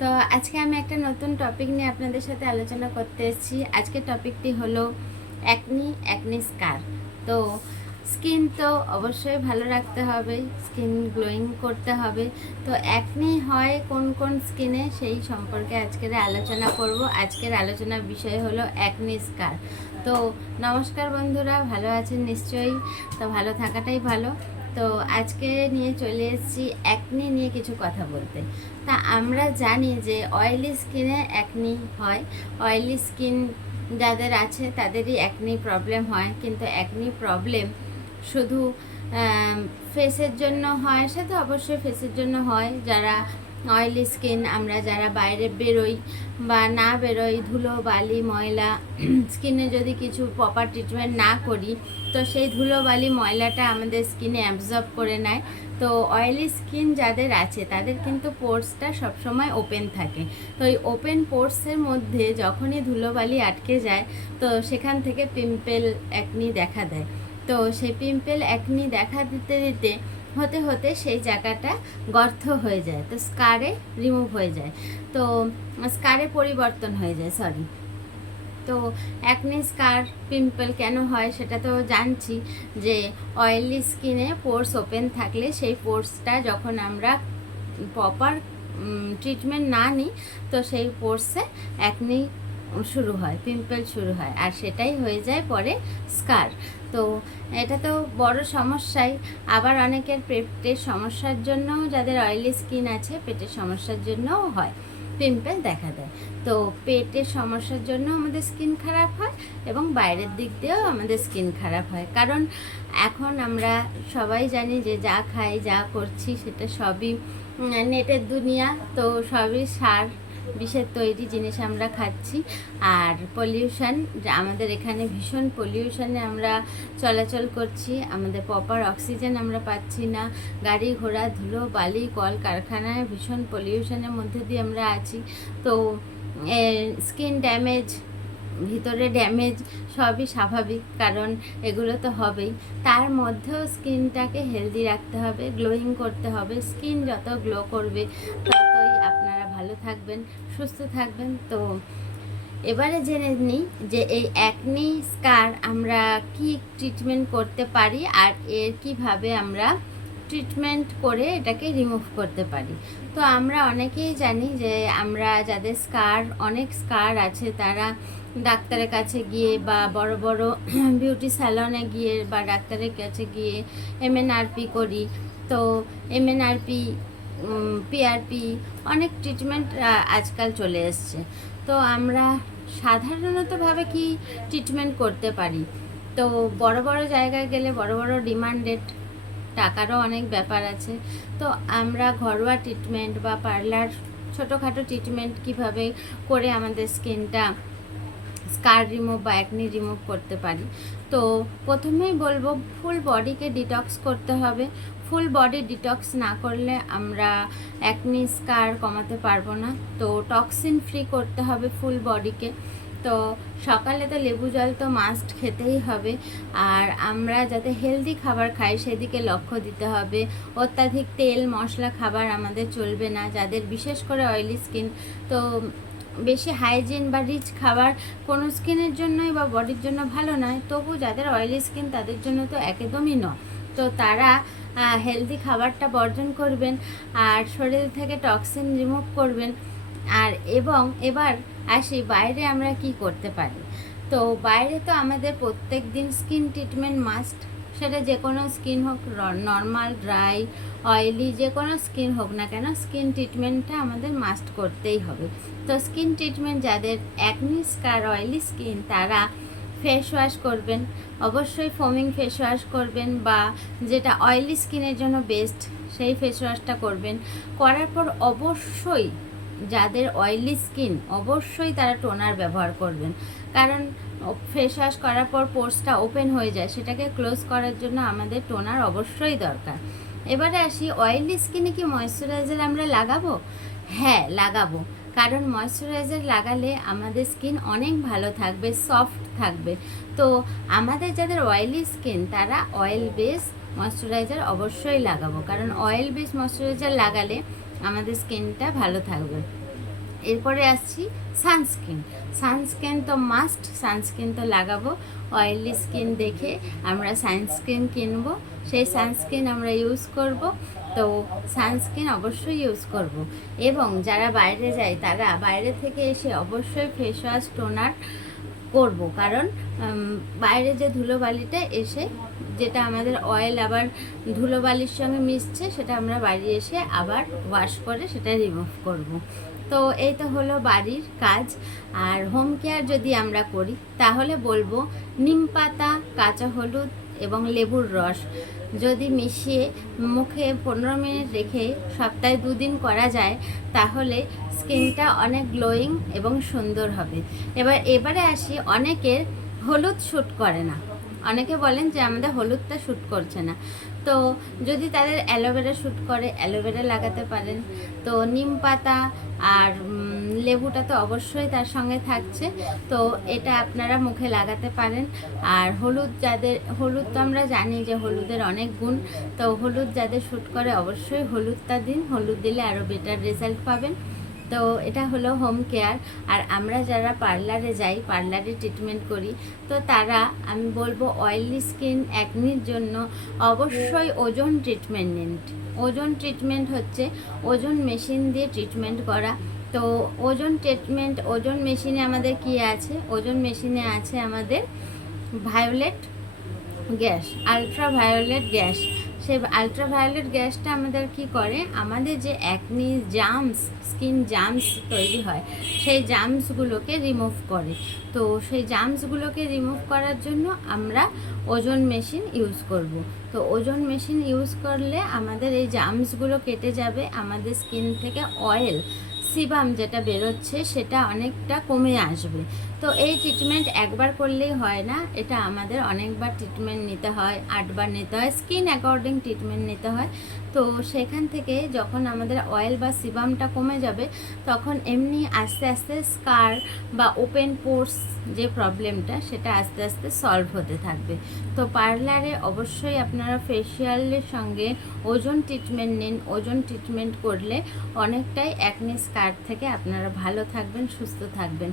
তো আজকে আমি একটা নতুন টপিক নিয়ে আপনাদের সাথে আলোচনা করতে এসেছি। আজকের টপিকটি হলো অ্যাকনি অ্যাকনি স্কার তো স্কিন তো অবশ্যই ভালো রাখতে হবে স্কিন গ্লোয়িং করতে হবে। তো অ্যাকনি হয় কোন কোন স্কিনে সেই সম্পর্কে আজকের আলোচনা করব। আজকের আলোচনার বিষয় হলো অ্যাকনি স্কার তো নমস্কার বন্ধুরা, ভালো আছেন নিশ্চয়ই। তো ভালো থাকাটাই ভালো। তো আজকে নিয়ে চলে এসেছি অ্যাকনি নিয়ে কিছু কথা বলতে। তা আমরা জানি যে অয়েলি স্কিনে অ্যাকনি হয়। অয়েলি স্কিন যাদের আছে তাদেরই অ্যাকনি প্রবলেম হয়। কিন্তু অ্যাকনি প্রবলেম শুধু ফেসের জন্য হয়, সে তো অবশ্যই ফেসের জন্য হয়। যারা অয়েলি স্কিন আমরা যারা বাইরে বেরোই বা না বেরোই, ধুলো, বালি, ময়লা স্কিনে যদি কিছু প্রপার ট্রিটমেন্ট না করি তো সেই ধুলো বালি ময়লাটা আমাদের স্কিনে অ্যাবজর্ব করে নেয়। তো অয়েলি স্কিন যাদের আছে, তাদের কিন্তু পোর্সটা সবসময় ওপেন থাকে। তো ওই ওপেন পোর্সের মধ্যে যখনই ধুলোবালি আটকে যায়, তো সেখান থেকে পিম্পেল একনি দেখা দেয়। তো সেই পিম্পেল একনি দেখা দিতে দিতে হতে হতে সেই জায়গাটা গর্ত হয়ে যায়। তো স্কারে রিমুভ হয়ে যায়। তো স্কারে পরিবর্তন হয়ে যায় সরি তো অ্যাকনি স্কার পিম্পল কেন হয় সেটা তো জানছি যে অয়েলি স্কিনে পোর্স ওপেন থাকলে সেই পোর্সটা যখন আমরা প্রপার ট্রিটমেন্ট না নিই, তো সেই পোর্সে অ্যাকনি শুরু হয় পিম্পল শুরু হয়। আর সেটাই হয়ে যায় পরে স্কার তো এটা তো বড় সমস্যাই। আবার অনেকের পেটের সমস্যার জন্য যাদের অয়েলি স্কিন আছে, পেটের সমস্যার জন্যও হয়। পিম্পল দেখা দেয়। তো পেটের সমস্যার জন্য আমাদের স্কিন খারাপ হয় এবং বাইরের দিক দিয়েও আমাদের স্কিন খারাপ হয়। কারণ এখন আমরা সবাই জানি যে যা খাই, যা করছি, সেটা সবই নেটের দুনিয়া। তো সবই সার বিষের তৈরি জিনিস আমরা খাচ্ছি। আর পলিউশন আমাদের এখানে ভীষণ পলিউশনে আমরা চলাচল করছি। আমাদের প্রপার অক্সিজেন আমরা পাচ্ছি না। গাড়ি ঘোড়া, ধুলো, বালি, কল, কারখানায় ভীষণ পলিউশনের মধ্যে দিয়ে আমরা আছি। তো স্কিন ড্যামেজ ভিতরে ড্যামেজ সবই স্বাভাবিক, কারণ এগুলো তো হবেই। তার মধ্যেও স্কিনটাকে হেলদি রাখতে হবে গ্লোয়িং করতে হবে। স্কিন যত গ্লো করবে আপনারা ভালো থাকবেন, সুস্থ থাকবেন। তো এবারে জেনে নিই যে এই অ্যাকনি স্কার আমরা কি ট্রিটমেন্ট করতে পারি আর এর কীভাবে আমরা ট্রিটমেন্ট করে এটাকে রিমুভ করতে পারি। তো আমরা অনেকেই জানি যে আমরা যাদের স্কার অনেক স্কার আছে, তারা ডাক্তারের কাছে গিয়ে বা বড় বড় বিউটি স্যালনে গিয়ে বা ডাক্তারের কাছে গিয়ে এমএনআরপি করি। তো এমএনআরপি পিআরপি অনেক ট্রিটমেন্ট আজকাল চলে এসছে। তো আমরা সাধারণতভাবে কি ট্রিটমেন্ট করতে পারি? তো বড় বড় জায়গায় গেলে বড় বড় ডিমান্ডেড টাকারও অনেক ব্যাপার আছে। তো আমরা ঘরোয়া ট্রিটমেন্ট বা পার্লার ছোটোখাটো ট্রিটমেন্ট কীভাবে করে আমাদের স্কিনটা স্কার রিমুভ বা অ্যাকনি রিমুভ করতে পারি? তো প্রথমেই বলব ফুল বডিকে ডিটক্স করতে হবে। ফুল বডি ডিটক্স না করলে আমরা অ্যাকনি স্কার কমাতে পারব না। তো টক্সিন ফ্রি করতে হবে ফুল বডিকে তো সকালে তো লেবু জল তো মাস্ট খেতেই হবে। আর আমরা যাতে হেলদি খাবার খাই, সেদিকে লক্ষ্য দিতে হবে। অত্যাধিক তেল, মশলা খাবার আমাদের চলবে না, যাদের বিশেষ করে অয়েলি স্কিন তো বেশি হাইজিন বা রিচ খাবার কোনো স্কিনের জন্যই বা বডির জন্য ভালো নয়। তবু যাদের অয়েলি স্কিন তাদের জন্য তো একদমই নয়। তো তারা হেলদি খাবারটা বর্জন করবেন আর শরীর থেকে টক্সিন রিমুভ করবেন। আর এবং এবার আসি, বাইরে আমরা কি করতে পারি? তো বাইরে তো আমাদের প্রত্যেক দিন স্কিন ট্রিটমেন্ট মাস্ট সেটা যে কোনো স্কিন হোক নর্মাল ড্রাই অয়েলি যে কোনো স্কিন হোক না কেন স্কিন ট্রিটমেন্টটা আমাদের মাস্ট করতেই হবে। তো স্কিন ট্রিটমেন্ট যাদের অ্যাকনি স্কার অয়েলি স্কিন তারা ফেস ওয়াশ করবেন, অবশ্যই ফোমিং ফেস ওয়াশ করবেন বা যেটা অয়েলি স্কিনের জন্য বেস্ট সেই ফেস ওয়াশটা করবেন। করার পর অবশ্যই যাদের অয়েলি স্কিন অবশ্যই তারা টোনার ব্যবহার করবেন। কারণ ফেস ওয়াশ করার পর পোর্সটা ওপেন হয়ে যায়, সেটাকে ক্লোজ করার জন্য আমাদের টোনার অবশ্যই দরকার। এবারে আসি অয়েলি স্কিনে কি ময়শ্চারাইজার আমরা লাগাবো? হ্যাঁ লাগাবো। কারণ ময়শ্চারাইজার লাগালে আমাদের স্কিন অনেক ভালো থাকবে সফট থাকবে। তো আমাদের যাদের অয়েলি স্কিন তারা অয়েল বেস ময়শ্চারাইজার অবশ্যই লাগাবো। কারণ অয়েল বেস ময়শ্চারাইজার লাগালে আমাদের স্কিনটা ভালো থাকবে। এরপরে আসছি সানস্ক্রিন সানস্ক্রিন তো মাস্ট সানস্ক্রিন তো লাগাবো। অয়েলি স্কিন দেখে আমরা সানস্ক্রিন কিনবো। সেই সানস্ক্রিন আমরা ইউজ করব। তো সানস্ক্রিন অবশ্যই ইউজ করব। এবং যারা বাইরে যায়, তারা বাইরে থেকে এসে অবশ্যই ফেস ওয়াশ টোনার করব। কারণ বাইরে যে ধুলোবালিটা এসে, যেটা আমাদের অয়েল আবার ধুলোবালির সঙ্গে মিশছে, সেটা আমরা বাড়ি এসে আবার ওয়াশ করে সেটা রিমুভ করব। তো এই তো হলো বাড়ির কাজ। আর হোম কেয়ার যদি আমরা করি, তাহলে বলব নিম পাতা, কাঁচা হলুদ এবং লেবুর রস যদি মিশিয়ে মুখে পনেরো মিনিট রেখে সপ্তাহে দুদিন করা যায়, তাহলে স্কিনটা অনেক গ্লোয়িং এবং সুন্দর হবে। এবার এবারে আসি, অনেকের হলুদ শ্যুট করে না। অনেকে বলেন যে আমাদের হলুদটা শ্যুট করছে না। তো যদি তাদের অ্যালোভেরা শ্যুট করে, অ্যালোভেরা লাগাতে পারেন। তো নিম পাতা আর লেবুটা তো অবশ্যই তার সঙ্গে থাকছে। তো এটা আপনারা মুখে লাগাতে পারেন। আর হলুদ যাদের, হলুদ তো আমরা জানি যে হলুদের অনেক গুণ। তো হলুদ যাদের শ্যুট করে অবশ্যই হলুদটা দিন। হলুদ দিলে আরও বেটার রেজাল্ট পাবেন। তো এটা হলো হোম কেয়ার আর আমরা যারা পার্লারে যাই পার্লারে ট্রিটমেন্ট করি, তো তারা, আমি বলব অয়েলি স্কিন অ্যাকনির জন্য অবশ্যই ওজন ট্রিটমেন্ট নিন ওজন ট্রিটমেন্ট হচ্ছে ওজন মেশিন দিয়ে ট্রিটমেন্ট করা। তো ওজন ট্রিটমেন্ট ওজন মেশিনে আমাদের কি আছে? ওজন মেশিনে আছে আমাদের violet gas ultra violet gas. সেই আলট্রা ভায়োলেট গ্যাসটা আমাদের কি করে? আমাদের যে অ্যাকনি জামস স্কিন জামস তৈরি হয়, সেই জামসগুলোকে রিমুভ করে। তো সেই জামসগুলোকে রিমুভ করার জন্য আমরা ওজন মেশিন ইউজ করব। তো ওজন মেশিন ইউজ করলে আমাদের এই জামসগুলো কেটে যাবে, আমাদের স্কিন থেকে অয়েল সিবাম যেটা বেরোচ্ছে সেটা অনেকটা কমে আসবে। তো এই ট্রিটমেন্ট একবার করলেই হয় না, এটা আমাদের অনেকবার ট্রিটমেন্ট নিতে হয়, আটবার নিতে হয় স্কিন অ্যাকর্ডিং ট্রিটমেন্ট নিতে হয়। তো সেখান থেকে যখন আমাদের অয়েল বা সিবামটা কমে যাবে, তখন এমনি আস্তে আস্তে স্কার বা ওপেন পোর্স যে প্রবলেমটা সেটা আস্তে আস্তে সলভ হতে থাকবে। তো পার্লারে অবশ্যই আপনারা ফেসিয়ালের সঙ্গে ওজন ট্রিটমেন্ট নিন। ওজন ট্রিটমেন্ট করলে অনেকটাই অ্যাকনি স্কার থেকে আপনারা ভালো থাকবেন, সুস্থ থাকবেন।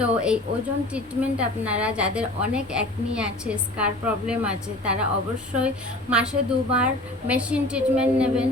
তো এই ওজন ট্রিটমেন্ট আপনারা যাদের অনেক অ্যাকনি আছে স্কার প্রবলেম আছে, তারা অবশ্যই মাসে দুবার মেশিন ট্রিটমেন্ট নেবেন।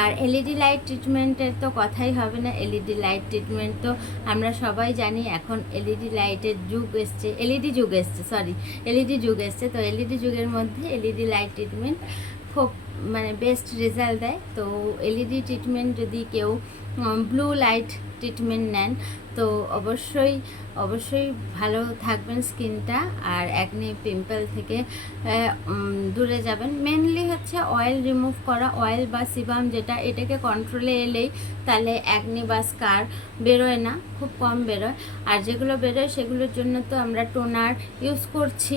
আর এলইডি লাইট ট্রিটমেন্টের তো কথাই হবে না এলইডি লাইট ট্রিটমেন্ট তো আমরা সবাই জানি এখন এলইডি লাইটের যুগ এসছে এলইডি যুগ এসছে সরি এলইডি যুগ এসছে। তো এলইডি যুগের মধ্যে এলইডি লাইট ট্রিটমেন্ট খুব মানে বেস্ট রেজাল্ট দেয়। তো এলইডি ট্রিটমেন্ট যদি কেউ ব্লু লাইট ট্রিটমেন্ট নেন। তো অবশ্যই অবশ্যই ভালো থাকবেন স্কিনটা আর একনি পিম্পল থেকে দূরে যাবেন। মেনলি হচ্ছে অয়েল রিমুভ করা অয়েল বা সিবাম যেটা, এটাকে কন্ট্রোলে এলেই তাহলে একনি বা স্কার বেরোয় না, খুব কম বেরোয়। আর যেগুলো বেরোয় সেগুলোর জন্য তো আমরা টোনার ইউজ করছি।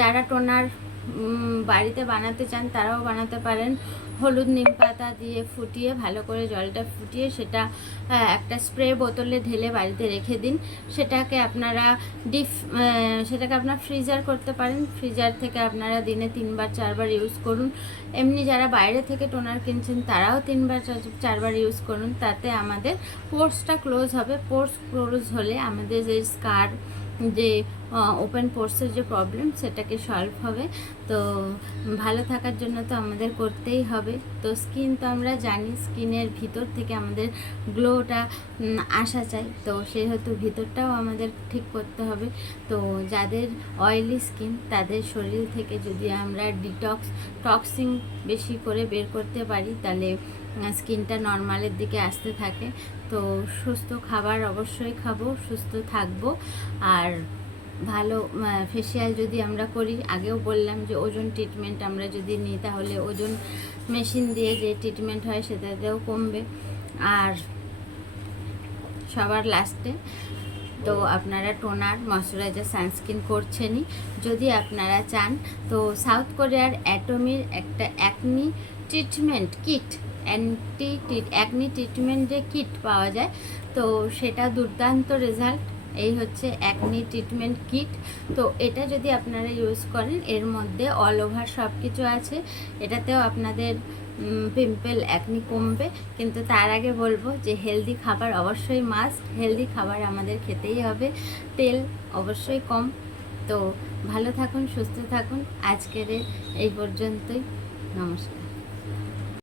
যারা টোনার বাড়িতে বানাতে চান তারাও বানাতে পারেন। হলুদ নিম পাতা দিয়ে ফুটিয়ে, ভালো করে জলটা ফুটিয়ে সেটা একটা স্প্রে বোতলে ঢেলে বাড়িতে রেখে দিন। সেটাকে আপনারা ডিপ সেটাকে আপনারা ফ্রিজার করতে পারেন। ফ্রিজার থেকে আপনারা দিনে তিনবার, চারবার ইউজ করুন। এমনি যারা বাইরে থেকে টোনার কিনছেন, তারাও তিনবার চারবার ইউজ করুন। তাতে আমাদের পোর্সটা ক্লোজ হবে। পোর্স ক্লোজ হলে আমাদের যে স্কার যে ওপেন পোর্সের যে প্রবলেম সেটাকে সলভ হবে। তো ভালো থাকার জন্য তো আমাদের করতেই হবে। তো স্কিন তো আমরা জানি স্কিনের ভিতর থেকে আমাদের গ্লোটা আসা চাই। তো সেহেতু ভিতরটাও আমাদের ঠিক করতে হবে। তো যাদের অয়েলি স্কিন তাদের শরীর থেকে যদি আমরা ডিটক্স টক্সিং বেশি করে বের করতে পারি, তাহলে স্কিনটা নর্মালের দিকে আসতে থাকে। তো সুস্থ খাবার অবশ্যই খাব, সুস্থ থাকব। আর ভালো ফেসিয়াল যদি আমরা করি, আগেও বললাম যে ওজন ট্রিটমেন্ট আমরা যদি নিই, তাহলে ওজন মেশিন দিয়ে যে ট্রিটমেন্ট হয় সেটাতেও কমবে। আর সবার লাস্টে তো আপনারা টোনার ময়শ্চারাইজার সানস্ক্রিন করছেনই। যদি আপনারা চান, তো সাউথ কোরিয়ার অ্যাটমির একটা acne treatment kit anti acne treatment যে কিট পাওয়া যায়, তো সেটা দুর্দান্ত রেজাল্ট এই হচ্ছে অ্যাকনি ট্রিটমেন্ট কিট তো এটা যদি আপনারা ইউজ করেন, এর মধ্যে অল ওভার সব কিছু আছে। এটাতেও আপনাদের পিম্পল অ্যাকনি কমবে। কিন্তু তার আগে বলব যে হেলদি খাবার অবশ্যই মাস্ট হেলদি খাবার আমাদের খেতেই হবে। তেল অবশ্যই কম। তো ভালো থাকুন, সুস্থ থাকুন। আজকের এই পর্যন্তই। নমস্কার।